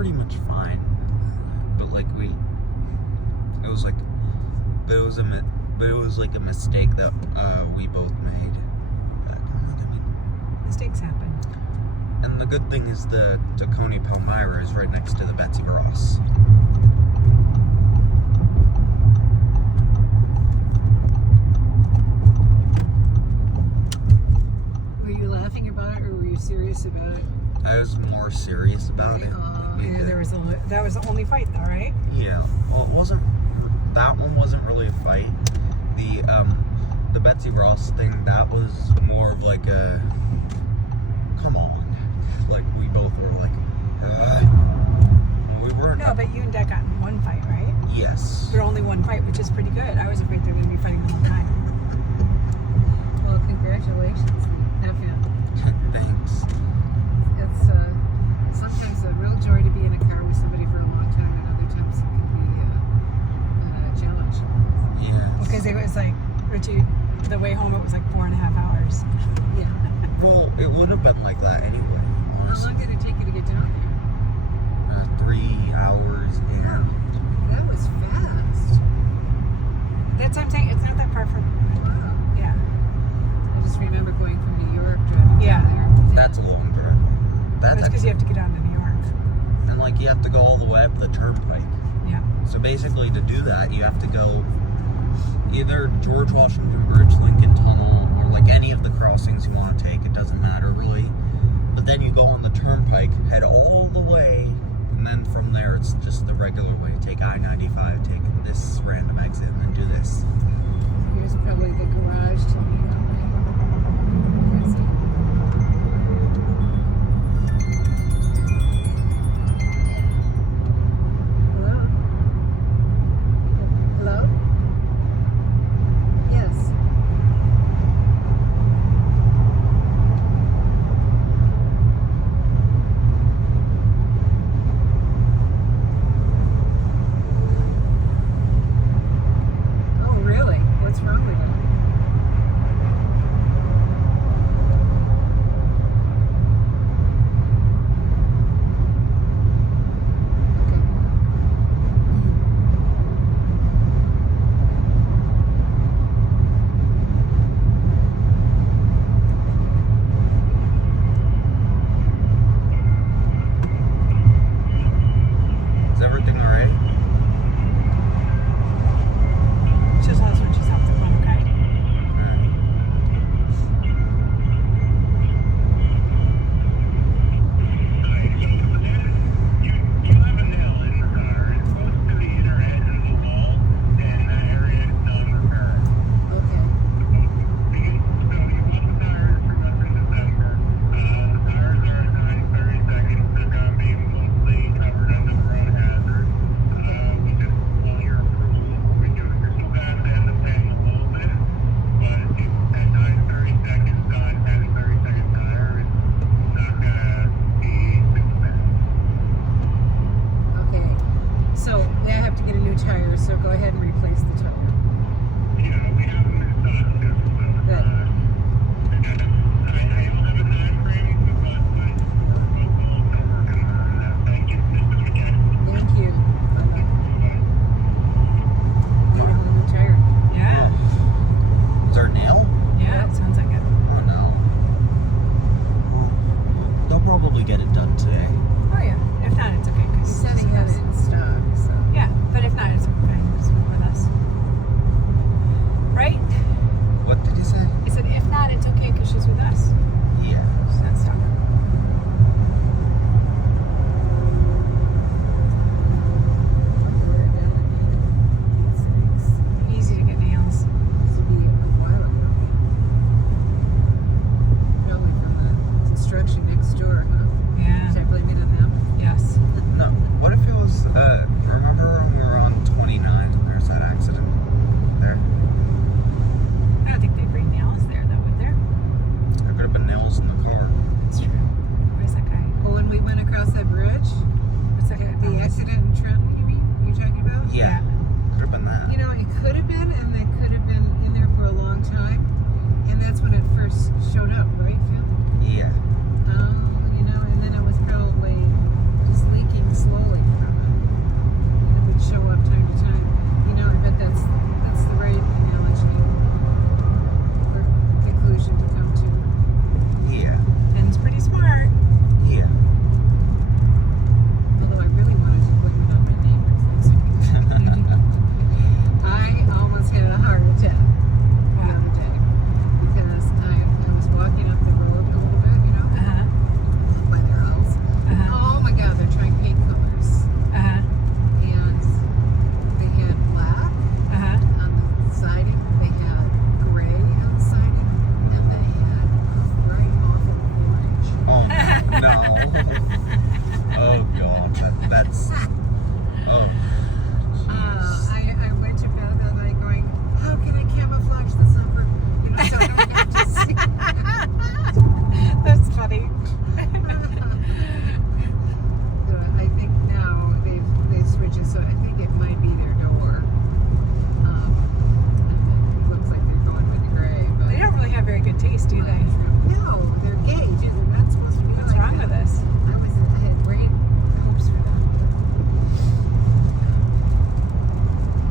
pretty much fine. But like it was like a mistake that we both made. I don't know what I mean. Mistakes happen. And the good thing is the Coney Palmyra is right next to the Betsy Ross. Were you laughing about it, or were you serious about it? I was more serious about it. Yeah, that was the only fight, though, right? Yeah. Well, it wasn't. That one wasn't really a fight. The Betsy Ross thing, that was more of like a, come on. Like, we both were like, we weren't. No, but you and Dad got in one fight, right? Yes. But only one fight, which is pretty good. I was afraid they were going to be fighting the whole time. Well, congratulations. Have you? Thanks. It's sometimes a real joy to be in a car with somebody for a long time, and other times it can be a challenge. Yeah. Because it was like, Richie, the way home it was like 4.5 hours. Yeah. Well, it would have been like that anyway. How long did it take you to get down here? 3 hours and. That was fast. That's what I'm saying. It's not that far from. Wow. Yeah. I just remember going from New York driving down there. That's a long drive. That's because you have to get down to New York. And like you have to go all the way up the turnpike. Yeah. So basically, to do that, you have to go either George Washington Bridge, Lincoln Tunnel, or like any of the crossings you want to take. It doesn't matter really. But then you go on the turnpike, head all the way, and then from there it's just the regular way. Take I-95, take this random exit, and then do this. Here's probably the garage to me. Hello? Hello? Yes. Oh, really? very good taste, do they? No, they're gay. They're not supposed to be. What's wrong with us? I had great hopes for them.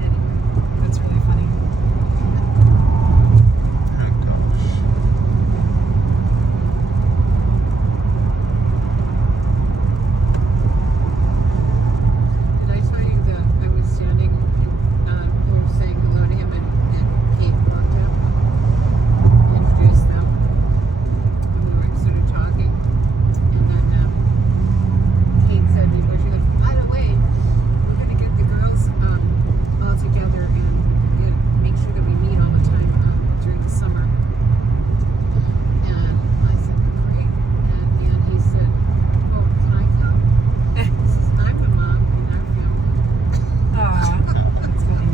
Anyway. That's really funny. Did I tell you that I was standing, we were saying hello to him and Kate walked up, introduced them, and we were sort of talking, and then Kate said, she goes, by the way, we're going to get the girls all together and make sure that we meet all the time during the summer. And I said, great. And he said, oh, can I come? He says, I'm the mom in our family. Aw, that's funny.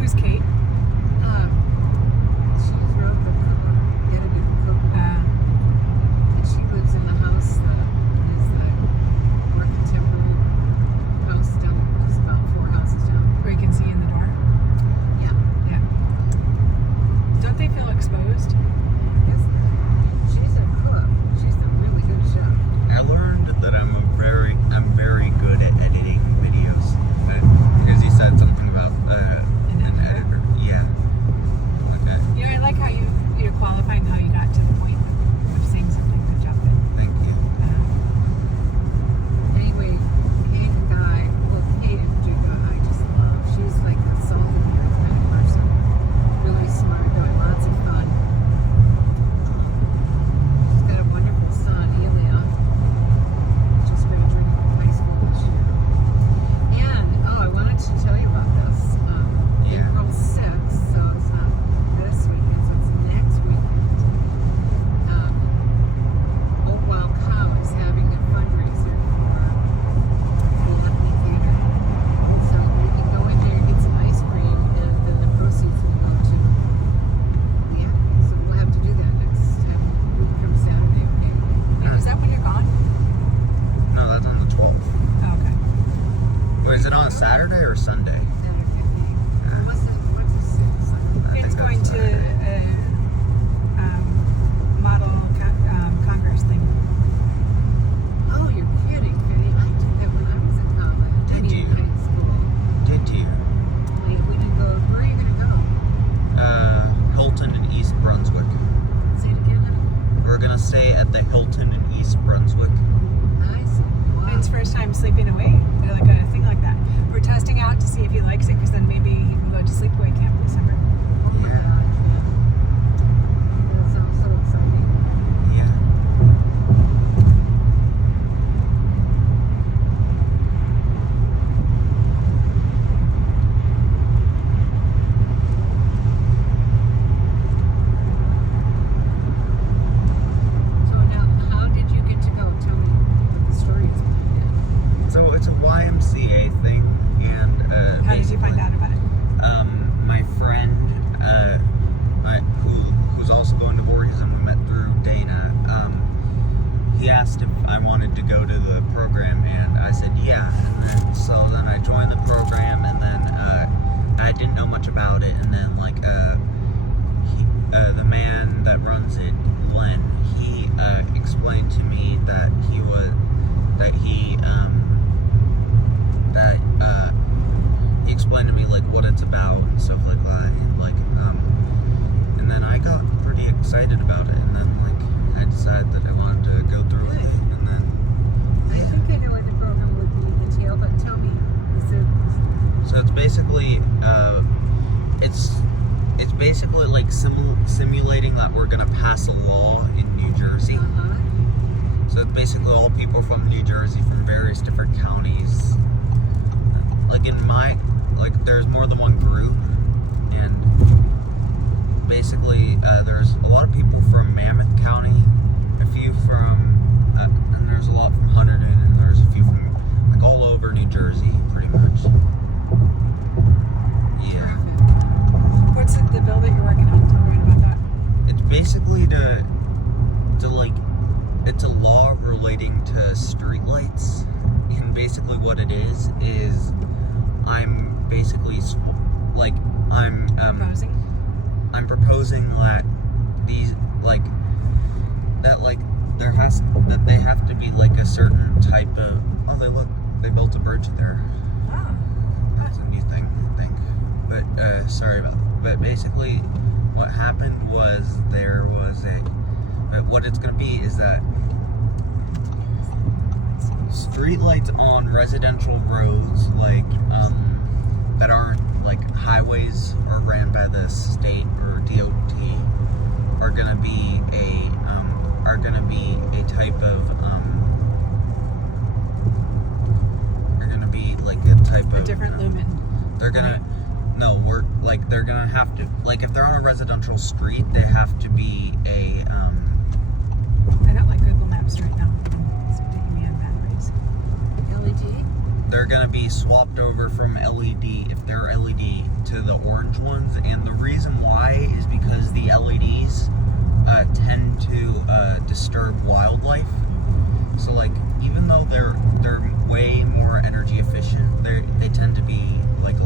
Who's Kate? She wrote the cookbook, edited the cookbook, and she lives in the house that is the more contemporary house down, just about 4 houses down. Where you can see in the door? Yeah. Yeah. Don't they feel exposed? Yes. She's a cook. She's a really good chef. I learned that I'm very good at editing videos. But as you said something about an editor. Yeah. Okay. You know, I like how you're qualifying how you got to the point of saying something. Good job. Thank you. Anyway, Kate and Guy, well, Kate and Juga, I just love. She's like a soul kind of person. Really smart, doing lots of fun. She's got a wonderful son, Elia, just graduated from high school this year. And, I wanted to tell you about this. Yeah. April 6th, so it's not this weekend, so it's next weekend. Oak Wild Cow is having a fundraiser for the Acme Theater. So you can go in there and get some ice cream, and then the proceeds will go to the Acme. So we'll have to do that next time. We can come Saturday, okay? Wait, is that when you're gone? No, that's on the 12th. Oh, okay. Wait, is it on Saturday or Sunday? Saturday, I think. What's the 6th? I It's think going that's to Saturday. model Congress thing. Oh, you're kidding, Penny. I did that when I was in college. I Did mean, you? in high school. Did you? We didn't go. Where are you going to go? Hilton in East Brunswick. Say it again. We're gonna stay at the Hilton in East Brunswick. Nice. Wow. Ben's first time sleeping away, or like a thing like that. We're testing out to see if he likes it, because then maybe he can go to sleepaway camp this summer. Oh my Yeah. gosh. That sounds so exciting. Yeah. So now, how did you get to go? Tell me what the story is behind So it's a YMCA thing, and How did you find basically, out about it? My friend, who's also going to Voorhees, and we met through Dana. He asked if I wanted to go to the program, and I said yeah. And then I joined the program, and then I didn't know much about it, and then the man that runs it, Glenn, he explained to me that he explained to me like what it's about and stuff like that, and then I got pretty excited about it, and then I decided that I wanted to go through with it, and then it? I think I know what the program would entail, but tell me. so it's basically it's basically like simulating that we're gonna pass a law in New Jersey. So it's basically all people from New Jersey from various different counties. There's more than one group, and basically there's a lot of people from Mammoth County, a few from, and there's a lot from Hunterdon, and there's a few from all over New Jersey, pretty much. Yeah. What's the bill that you're working on? Tell me about that. It's basically it's a law relating to streetlights, and basically what it is I'm basically like I'm Proposing? I'm proposing that these like that like that they have to be like a certain type of. Oh, they built a bridge there. Oh. That's a new thing, I think. But sorry about that. But basically, what happened was there was what it's gonna be is that streetlights on residential roads like that aren't like highways or ran by the state or DOT are gonna be a type of A different lumen. They're gonna they're gonna have to, like, if they're on a residential street, they have to be a I don't like Google Maps right now. It's taking me on batteries. LED? they're gonna be swapped over from LED, if they're LED, to the orange ones. And the reason why is because the LEDs tend to disturb wildlife. So like, even though they're way more energy efficient, they tend to be like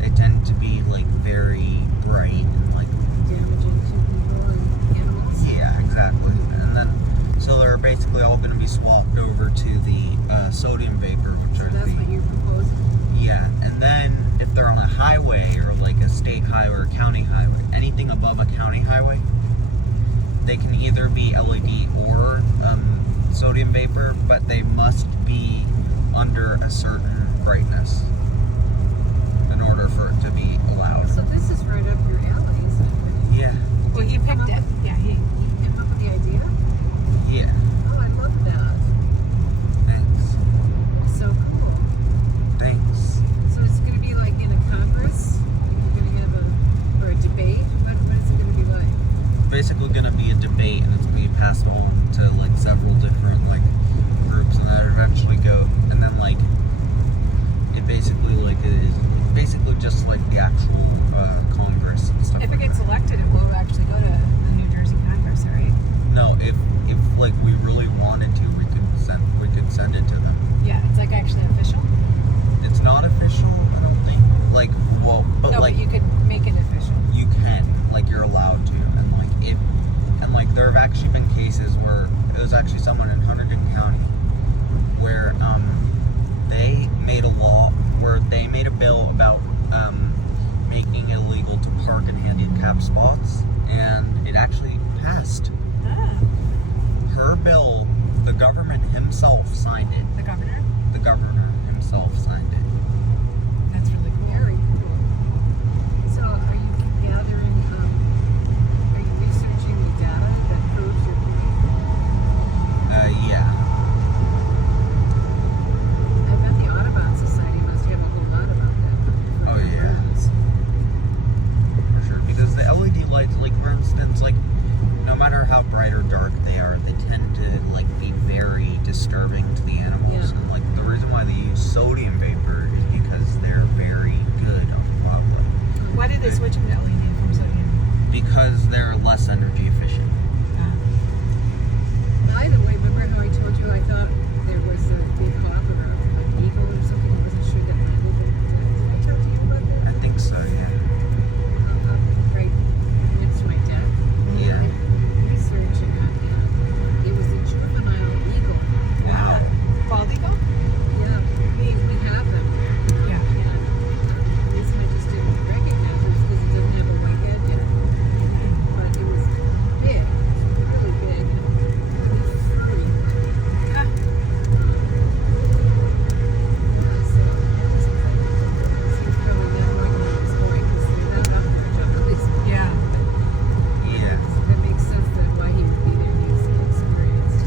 they tend to be like very bright and like Damaging to people and animals. yeah, exactly. And then so they're basically all going to be swapped over to the sodium vapor, which are That's what you're proposing? yeah. And then if they're on a highway or like a state highway or a county highway, anything above a county highway, they can either be LED or sodium vapor, but they must be under a certain brightness in order for it to be allowed. So this is right up your alley, isn't it? Yeah, Well, he picked it. Yeah, he. You came up with the idea? yeah. Oh, I love that. Thanks. So cool. Thanks. So it's going to be like in a congress? Like you're going to have a debate? What is it going to be like? Basically gonna be a debate, and it's gonna be passed on to like several different like groups, and then eventually go, and then like it basically like is basically just like the actual Congress and stuff. If it gets elected, it will actually go to the New Jersey Congress, right? No, if like we really wanted to, we could send it to them. Yeah, it's like actually official. It's not official, I don't think. Like, well, but No, like but you could make it official. you can, like, you're allowed to, and like like there have actually been cases where it was actually someone in Hunterdon County where they made a law where they made a bill about making it illegal to park in handicapped spots, and it actually passed. Ah, Her bill, the government himself signed it. the governor. The governor himself signed it. That's really cool. Very cool. So are you gathering, are you researching the data that proves your point? Yeah. I bet the Audubon Society must have a whole lot about that. Oh, yeah. For sure. Because the LED lights, like, for instance, like, no matter how bright or dark they are, they tend to, like, be very disturbing to the animals. Yeah. And, like, the reason why they use sodium vapor is because they're very good on wildlife. Why did they switch them to LED from sodium? Because they're less energy efficient. By the way, remember how I told you I thought there was a big hawk or an eagle or something? I wasn't sure that landed there. Did I talk to you about that? I think so, yeah. Right next to my deck. Yeah. I did research and it was a juvenile eagle. Wow. Bald eagle? Yeah, we have them. Yeah. And the reason I just didn't recognize it is because it doesn't have a white head yet. But it was big, really big, and really furry. Huh. So I was like, seems probably not like where I was going because they're not up there generally. Yeah. Yeah. So that makes sense that why he would be there. He's inexperienced.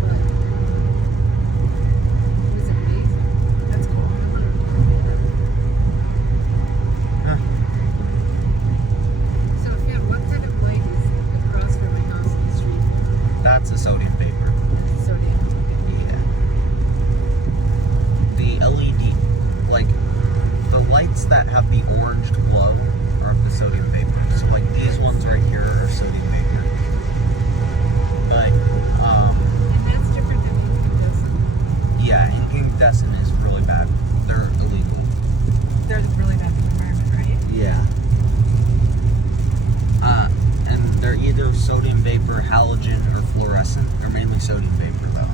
But it was amazing. That's cool. Huh. So, yeah, what kind of light is across from my house in the street? That's a sodium vapor. That's sodium. Yeah. The LED, like, the lights that have the orange glow are of the sodium vapor. So, like, these ones right here are sodium vapor. But, And that's different than incandescent. yeah, incandescent is really bad. They're illegal. They're really bad for the environment, right? Yeah. And they're either sodium vapor, halogen, or fluorescent, or mainly sodium vapor, though.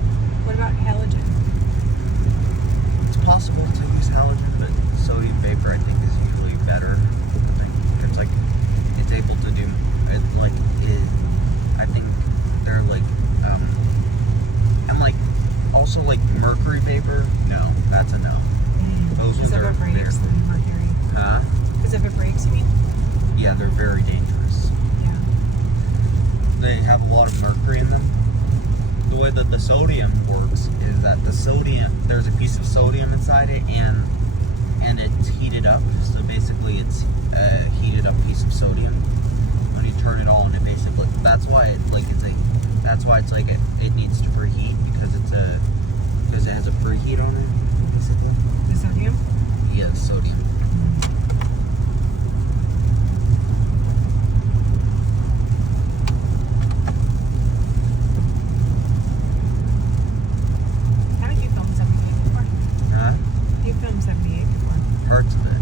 What about halogen? It's possible to use halogen, but sodium vapor, I think, is usually better. I think it's like, it's able to do, it like, I think they're like, and like, also like mercury vapor, no, that's a no. Those Because if are it breaks, then mercury. Huh? Because if it breaks, you mean? Yeah, they're very dangerous. Yeah. They have a lot of mercury in them. The way that the sodium works is that the sodium, there's a piece of sodium inside it, and it's heated up. So basically, it's a heated up piece of sodium. When you turn it on, it basically, that's why it needs to preheat, because it has a preheat on it. Basically. The sodium? Yeah, sodium. Haven't you filmed 78 before? Huh? You filmed 78 before. Parts of it.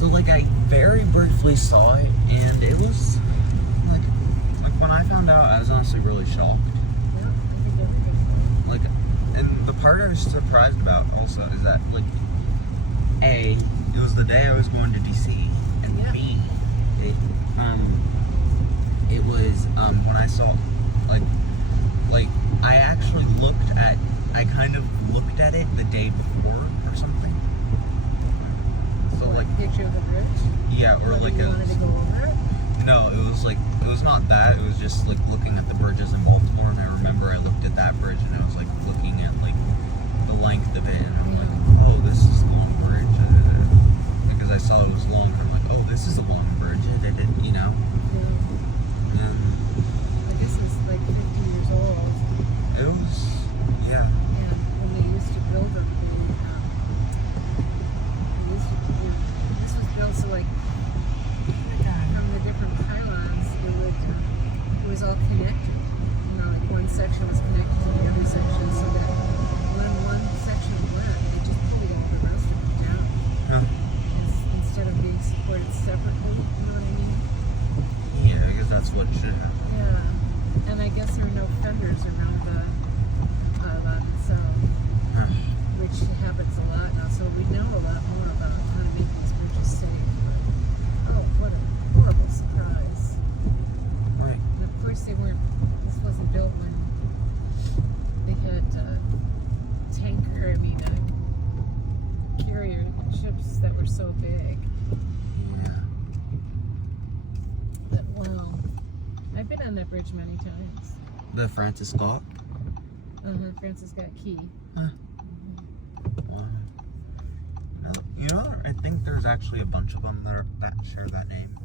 So like I very briefly saw it, and it was like when I found out, I was honestly really shocked. Yeah, I think that's a good point. Like, and the part I was surprised about also is that like, A, it was the day I was going to DC, and Yeah. B, it was when I saw like I actually I kind of looked at it the day before or something. So What, like, picture of the bridge? yeah, or Whether like you wanted to go over it? no, it was not that. It was just like looking at the bridges in Baltimore, and I remember I looked at that bridge and I was like looking at like the length of it, and I'm like, oh, this is a long bridge, because I saw it was long. I'm like, oh, this is a long bridge, you know. Yeah. And I guess it's like 50 years old. it was, yeah. And when they used to build them, this was built so like from the different pylons, it was all connected. You know, like one section was connected to the other section, so that when one section went, it just pulled all the rest of it down. Huh. Instead of being supported separately, you know what I mean? Yeah, I guess that's what should happen. Yeah. And I guess there are no fenders around the pylon itself, Huh. which happens a lot now, so we know a lot more about how to make these bridges safe. But, oh, what a horrible surprise. Right. And of course this wasn't built when they had carrier ships that were so big. Yeah. But, wow. I've been on that bridge many times. The Francis Scott. Francis Scott Key. Huh. Wow. You know, I think there's actually a bunch of them that share that name.